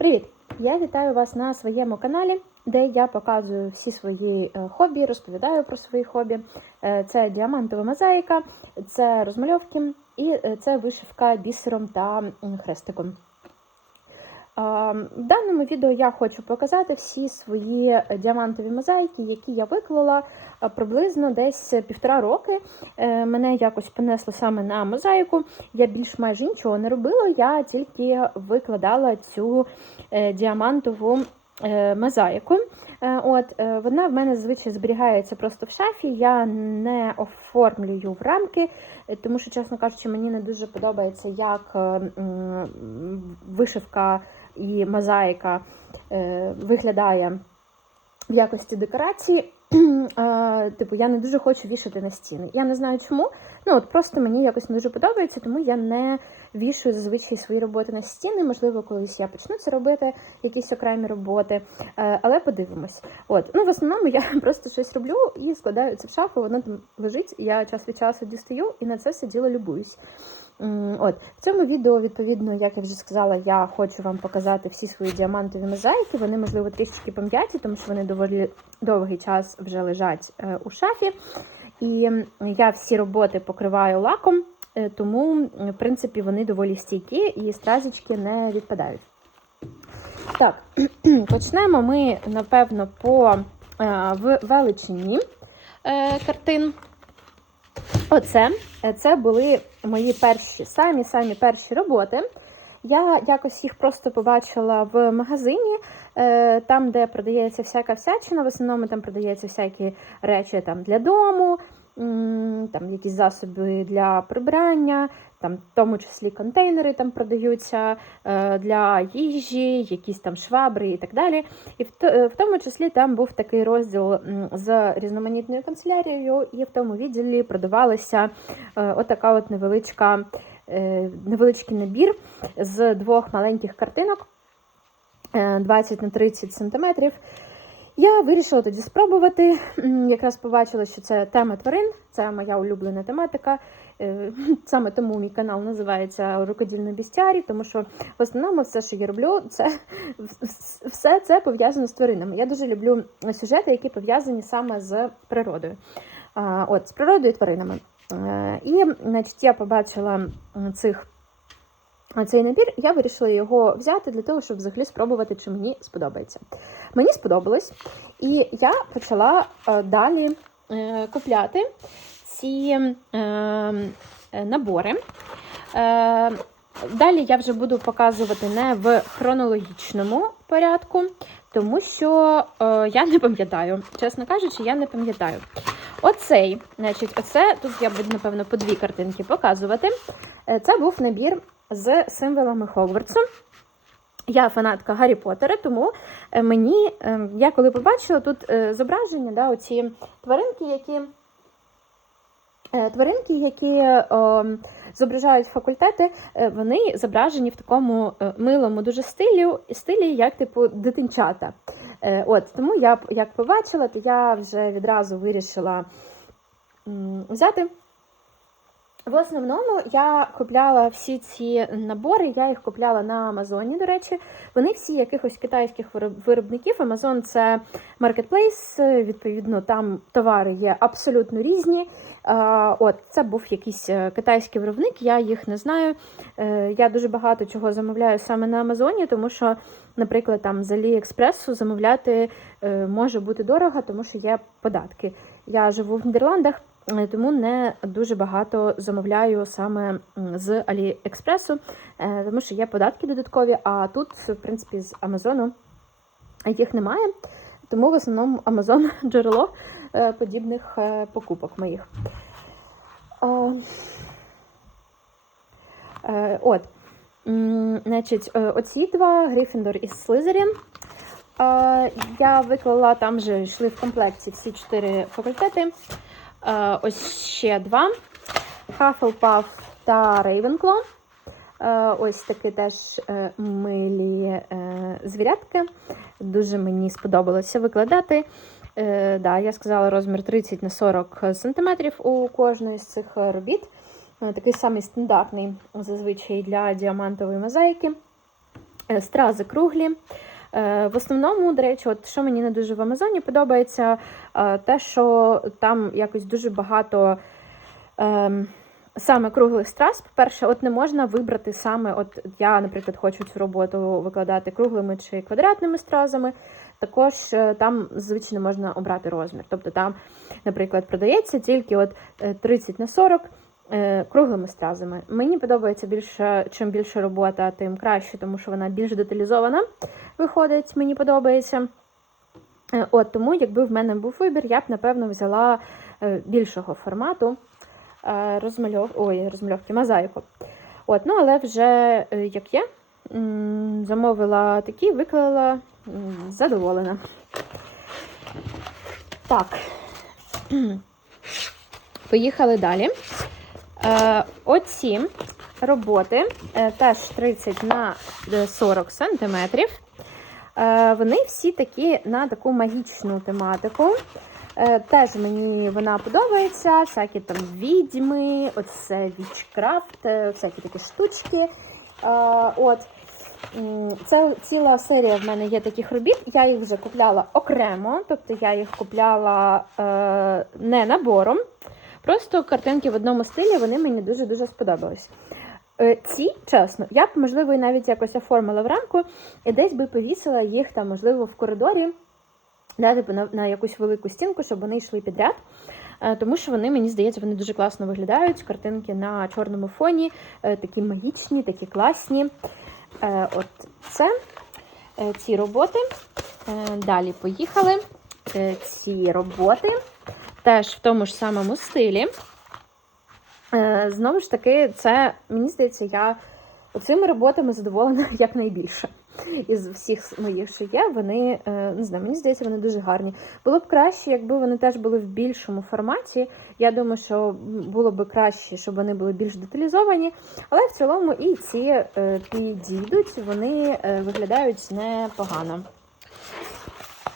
Привіт! Я вітаю вас на своєму каналі, де я показую всі свої е, хобі, розповідаю про свої хобі. Е, Це діамантова мозаїка, це розмальовки і е, це вишивка бісером та хрестиком. В даному відео я хочу показати всі свої е, діамантові мозаїки, які я виклала приблизно десь півтора роки. Е, Мене якось понесло саме на мозаїку. Я більш майже нічого не робила, я тільки викладала цю е, діамантову е, мозаїку. Е, От, е, вона в мене зазвичай зберігається просто в шафі. Я не оформлюю в рамки, е, тому що, чесно кажучи, мені не дуже подобається, як е, вишивка і мозаїка е, виглядає в якості декорації. Е, Типу, я не дуже хочу вішати на стіни. Я не знаю чому. Ну от просто мені якось не дуже подобається, тому я не вішую зазвичай свої роботи на стіни. Можливо, колись я почну це робити, якісь окремі роботи. Е, Але подивимось. От, ну в основному я просто щось роблю і складаю це в шафу, воно там лежить. Я час від часу дістаю і на це все діло любуюсь. От в цьому відео, відповідно, як я вже сказала, я хочу вам показати всі свої діамантові мозаїки. Вони, можливо, трішечки пам'яті, тому що вони доволі довгий час вже лежать е, у шафі. І я всі роботи покриваю лаком, е, тому, в принципі, вони доволі стійкі і стразічки не відпадають. Так, почнемо ми, напевно, по е, величині е, картин. Оце це були мої перші, самі-самі перші роботи. Я якось їх просто побачила в магазині, там, де продається всяка всячина, в основному там продається всякі речі там, для дому, там якісь засоби для прибирання, там, в тому числі контейнери там продаються е, для їжі, якісь там швабри і так далі. І в, е, тому числі там був такий розділ з різноманітною канцелярією, і в тому відділі продавалася е, отака от невеличка, е, невеличкий набір з двох маленьких картинок е, 20 на 30 сантиметрів. Я вирішила тоді спробувати. Якраз побачила, що це тема тварин, це моя улюблена тематика. Е, Саме тому мій канал називається Рукодільний бістярі, тому що в основному все, що я роблю, це все це пов'язано з тваринами. Я дуже люблю сюжети, які пов'язані саме з природою. От, з природою і тваринами. Е, І, значить, я побачила м, цих цей набір, я вирішила його взяти для того, щоб взагалі спробувати, чи мені сподобається. Мені сподобалось, і я почала е, далі е, купляти ці е, набори. Далі я вже буду показувати не в хронологічному порядку, тому що я не пам'ятаю. Чесно кажучи, я не пам'ятаю. Оцей, значить, оце тут я буду, напевно, по дві картинки показувати. Це був набір з символами Хогвартсу. Я фанатка Гаррі Поттера, тому е, мені, е, я коли побачила тут е, зображення, да, оці тваринки, які. Тваринки, які е, зображають факультети, вони зображені в такому милому дуже стилі, стилі як типу дитинчата. От, тому я як побачила, то я вже відразу вирішила взяти. В основному я купляла всі ці набори, я їх купляла на Амазоні, до речі. Вони всі якихось китайських вироб- виробників. Амазон це маркетплейс, відповідно, там товари є абсолютно різні. От, це був якийсь е, китайський виробник, я їх не знаю. Е, Я дуже багато чого замовляю саме на Амазоні, тому що, наприклад, там з Аліекспресу замовляти е, може бути дорого, тому що є податки. Я живу в Нідерландах. Е, Тому не дуже багато замовляю саме з Аліекспресу, е, тому що є податки додаткові, а тут, в принципі, з Амазону їх немає. Тому в основному Амазон джерело е, подібних покупок моїх. От. Значить, оці два Грифіндор і Слизерін. Я виклала там же йшли в комплекті всі чотири факультети. Е, Ось ще два: Hufflepuff та Ravenclaw. Е, Ось такі теж е, милі звірятки. Дуже мені сподобалося викладати. Да, я сказала розмір 30 на 40 см у кожної з цих робіт. Такий самий стандартний зазвичай для діамантової мозаїки. Стрази круглі. Е, В основному, до речі, от що мені не дуже в Амазоні подобається, е, те, що там якось дуже багато ем, саме круглих страз. По-перше, от не можна вибрати саме, от я, наприклад, хочу цю роботу викладати круглими чи квадратними стразами. Також е, там звичайно можна обрати розмір. Тобто там, наприклад, продається тільки от е, 30 на 40 е, круглими стразами. Мені подобається більше, чим більше робота, тим краще, тому що вона більш деталізована виходить, мені подобається. Е, От тому, якби в мене був вибір, я б напевно взяла е, більшого формату е, розмальов... Ой, розмальовки, мозаїку. От, ну, але вже е, як є, замовила такі, виклала задоволена. Так. Поїхали далі. Е, оці роботи е, теж 30 на е, 40 сантиметрів. Е, вони всі такі на таку магічну тематику. Теж мені вона подобається. Всякі там відьми, оце вічкрафт, всякі такі штучки. От. Це ціла серія в мене є таких робіт. Я їх вже купляла окремо, тобто я їх купляла не набором. Просто картинки в одному стилі вони мені дуже-дуже сподобались. Е, Ці, чесно, я б, можливо, навіть якось оформила в рамку і десь би повісила їх там, можливо, в коридорі, навіть на, на якусь велику стінку, щоб вони йшли підряд. Е, Тому що вони, мені здається, вони дуже класно виглядають. Картинки на чорному фоні, е, такі магічні, такі класні. От це ці роботи. Далі поїхали. Ці роботи теж в тому ж самому стилі. Е, Знову ж таки, це, мені здається, я цими роботами задоволена якнайбільше. Із всіх моїх, що є, вони е, не знаю, мені здається, вони дуже гарні. Було б краще, якби вони теж були в більшому форматі. Я думаю, що було б краще, щоб вони були більш деталізовані. Але в цілому і ці е, підійдуть, вони виглядають непогано.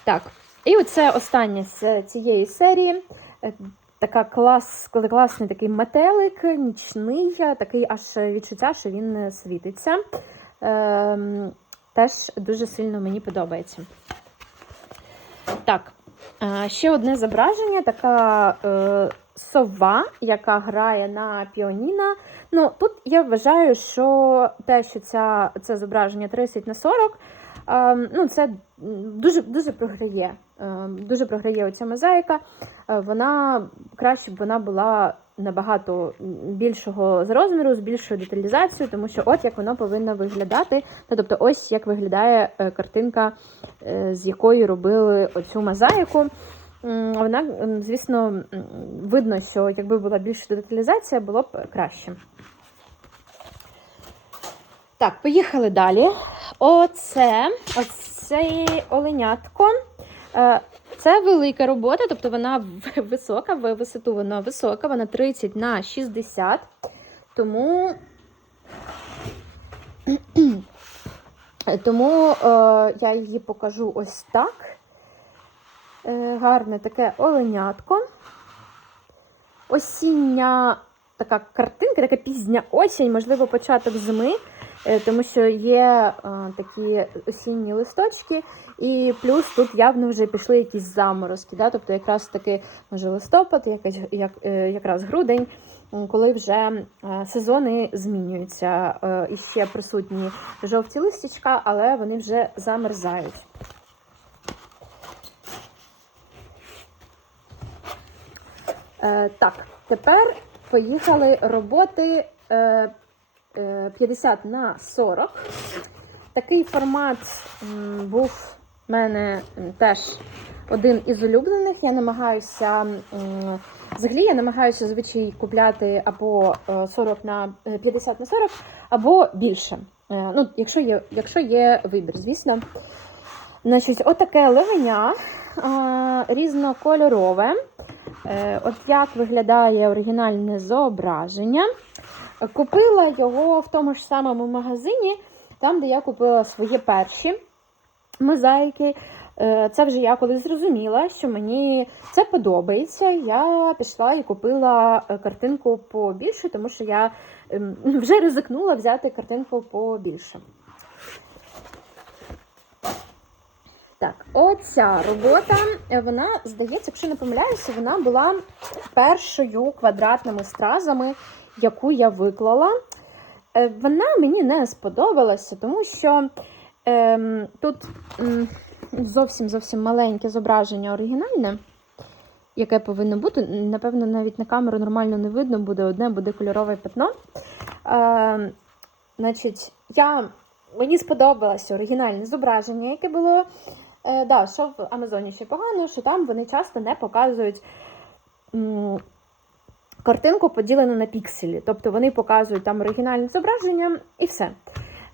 Так, і оце останнє з цієї серії. Е, Така клас, класний такий метелик, нічний, такий аж відчуття, що він е, світиться. Ем, теж дуже сильно мені подобається. Так, е, ще одне зображення, така е, сова, яка грає на піаніно. Ну, тут я вважаю, що те, що ця, це зображення 30 на 40, е, ну, це дуже, дуже програє. Е, Дуже програє оця мозаїка. Е, Вона краще б вона була набагато більшого з розміру, з більшою деталізацією, тому що от як воно повинно виглядати. Та, Тобто, ось як виглядає е, картинка, е, з якої робили оцю мозаїку. Вона, звісно, видно, що якби була більша деталізація, було б краще. Так, поїхали далі. Оце, оце оленятко. Е, Це велика робота, тобто вона висока, в висоту вона висока, вона 30 на 60. Тому, тому е, я її покажу ось так. Е, гарне таке оленятко. Осіння така картинка, така пізня осінь, можливо, початок зими, тому що є е, такі осінні листочки, і плюс тут явно вже пішли якісь заморозки. Да? Тобто, якраз таки може листопад, якась, як, е, якраз грудень, коли вже е, сезони змінюються. Е, І ще присутні жовті листячка, але вони вже замерзають. Е, так, тепер поїхали роботи е, е, 50 на 40. Такий формат був в мене теж один із улюблених. Я намагаюся, взагалі я намагаюся зазвичай купляти або е, 40 на е, 50 на 40, або більше. Е, ну, якщо є, якщо є вибір, звісно. Значить, отаке левеня а, різнокольорове. Е, От як виглядає оригінальне зображення. Купила його в тому ж самому магазині, там, де я купила свої перші мозаїки. Е, Це вже я коли зрозуміла, що мені це подобається. Я пішла і купила е, картинку побільше, тому що я ем, вже ризикнула взяти картинку побільше. Так, оця робота, е, вона, здається, якщо не помиляюся, вона була першою квадратними стразами, яку я виклала. Е, Вона мені не сподобалася, тому що ем, тут зовсім зовсім маленьке зображення оригінальне, яке повинно бути. Напевно, навіть на камеру нормально не видно буде, одне буде кольорове пятно. Е, значить, я, мені сподобалося оригінальне зображення, яке було. Е, да, що в Амазоні ще погано, що там вони часто не показують картинку поділену на пікселі. Тобто вони показують там оригінальне зображення і все.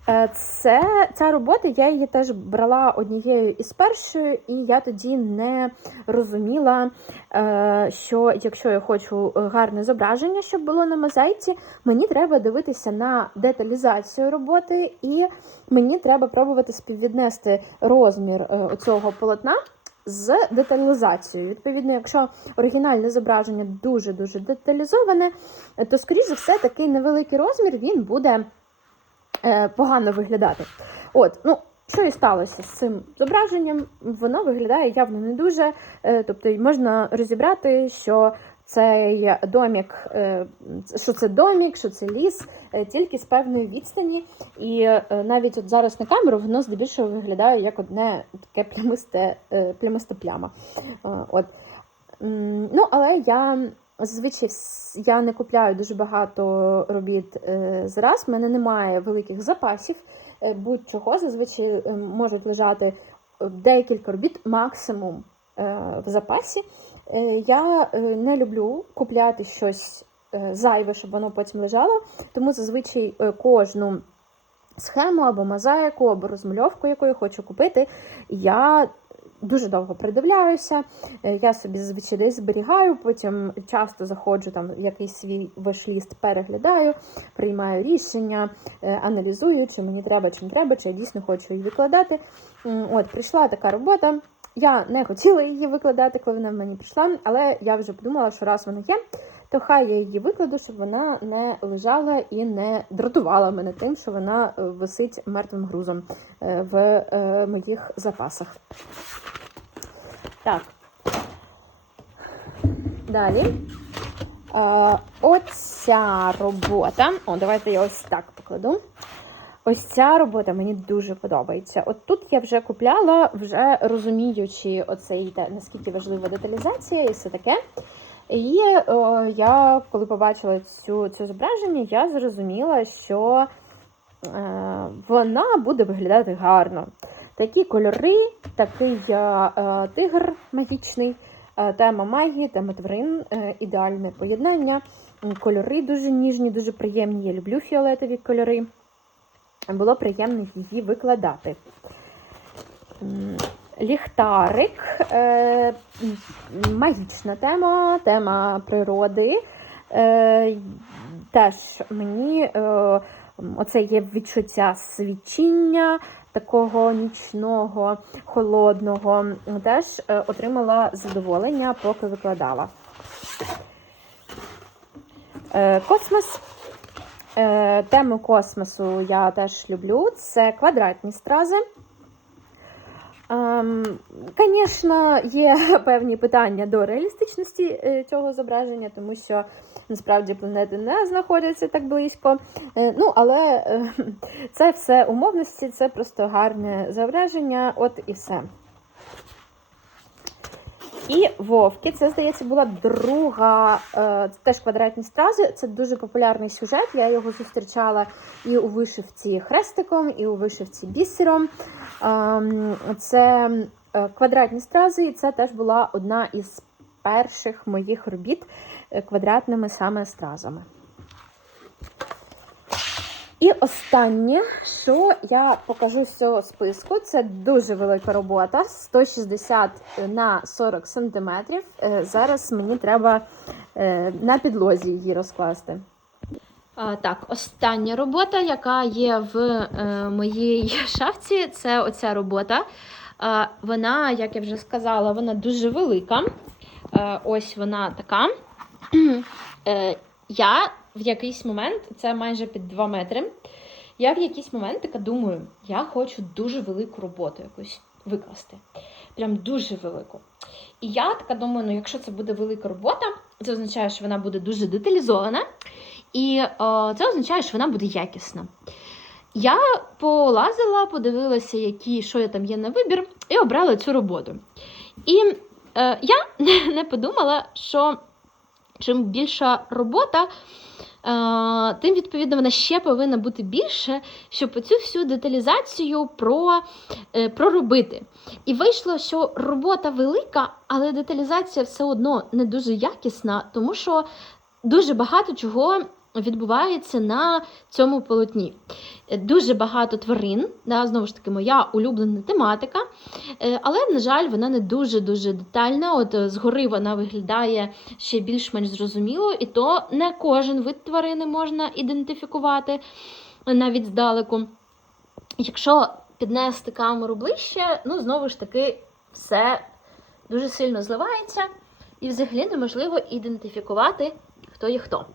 Е, Це, ця робота, я її теж брала однією із першої, і я тоді не розуміла, е, що якщо я хочу гарне зображення, щоб було на мозаїці, мені треба дивитися на деталізацію роботи, і мені треба пробувати співвіднести розмір е, цього полотна з деталізацією. Відповідно, якщо оригінальне зображення дуже-дуже деталізоване, то, скоріш за все, такий невеликий розмір він буде е, погано виглядати. От, ну, що і сталося з цим зображенням, воно виглядає явно не дуже. Е, тобто можна розібрати, що цей домік, е, що це домік, що це ліс, е, тільки з певної відстані. І е, навіть от зараз на камеру воно здебільшого виглядає як одне таке плямисте, плямиста пляма. От. Ну, але я зазвичай я не купляю дуже багато робіт зараз. В мене немає великих запасів будь-чого. Зазвичай можуть лежати декілька робіт максимум в запасі. Е, Я е, не люблю купляти щось е, зайве, щоб воно потім лежало, тому зазвичай кожну схему або мозаїку, або розмальовку, яку я хочу купити, я дуже довго придивляюся. Я собі зазвичай десь зберігаю, потім часто заходжу там в якийсь свій виш-ліст, переглядаю, приймаю рішення, аналізую, чи мені треба, чи не треба, чи я дійсно хочу її викладати. От, прийшла така робота. Я не хотіла її викладати, коли вона в мені прийшла, але я вже подумала, що раз вона є, то хай я її викладу, щоб вона не лежала і не дратувала мене тим, що вона е, висить мертвим грузом е, в е, моїх запасах. Так. Далі. Оця робота. О, давайте я ось так покладу. Ось ця робота мені дуже подобається. От тут я вже купляла, вже розуміючи оцей, наскільки важлива деталізація і все таке. І о, я, коли побачила цю, це зображення, я зрозуміла, що е, вона буде виглядати гарно. Такі кольори, такий е, е, тигр магічний, е, тема магії, тема тварин, е, ідеальне поєднання. Кольори дуже ніжні, дуже приємні. Я люблю фіолетові кольори. Було приємно її викладати. Ліхтарик, е, магічна тема, тема природи. Е, теж мені е, оце є відчуття свічіння, такого нічного, холодного. Теж отримала задоволення, поки викладала. Космос. Е, Тему космосу я теж люблю. Це квадратні стрази. Звісно, є певні питання до реалістичності е, цього зображення, тому що насправді планети не знаходяться так близько. Е, Ну, але це все умовності, це просто гарне зображення, от і все. І вовки, це, здається, була друга, е, теж квадратні стрази. Це дуже популярний сюжет. Я його зустрічала і у вишивці хрестиком, і у вишивці бісером. Ем, Це е, квадратні стрази, і це теж була одна із перших моїх робіт е, квадратними саме стразами. І останнє, що я покажу з цього списку, це дуже велика робота 160 на 40 сантиметрів. Е, Зараз мені треба е, на підлозі її розкласти. Так, остання робота, яка є в е, моїй шафці, це оця робота. Вона, як я вже сказала, вона дуже велика. Ось вона така. Я в якийсь момент, це майже під 2 метри. Я в якийсь момент така думаю, я хочу дуже велику роботу якусь. викласти. Прям дуже велику. І я така думаю, ну якщо це буде велика робота, це означає, що вона буде дуже деталізована, і е, це означає, що вона буде якісна. Я полазила, подивилася, які, що я там є на вибір, і обрала цю роботу. І е, я не подумала, що чим більша робота, тим, відповідно, вона ще повинна бути більше, щоб цю всю деталізацію про, е, проробити. І вийшло, що робота велика, але деталізація все одно не дуже якісна, тому що дуже багато чого відбувається на цьому полотні. Е, Дуже багато тварин, да, знову ж таки, моя улюблена тематика, Е, але, на жаль, вона не дуже-дуже детальна. От е, згори вона виглядає ще більш-менш зрозуміло, і то не кожен вид тварини можна ідентифікувати навіть здалеку. Якщо піднести камеру ближче, ну, знову ж таки, все дуже сильно зливається, і взагалі неможливо ідентифікувати, хто є хто.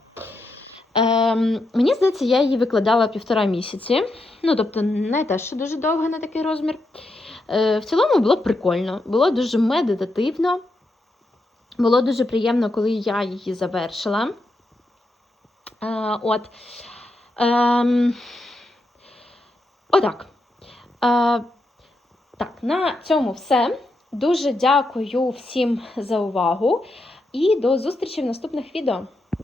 Ем, мені здається, я її викладала півтора місяці. Ну, тобто, не те, що дуже довго на такий розмір. Е, в цілому було прикольно, було дуже медитативно. Було дуже приємно, коли я її завершила. Е, от. Ем, отак. Е, так, на цьому все. Дуже дякую всім за увагу і до зустрічі в наступних відео.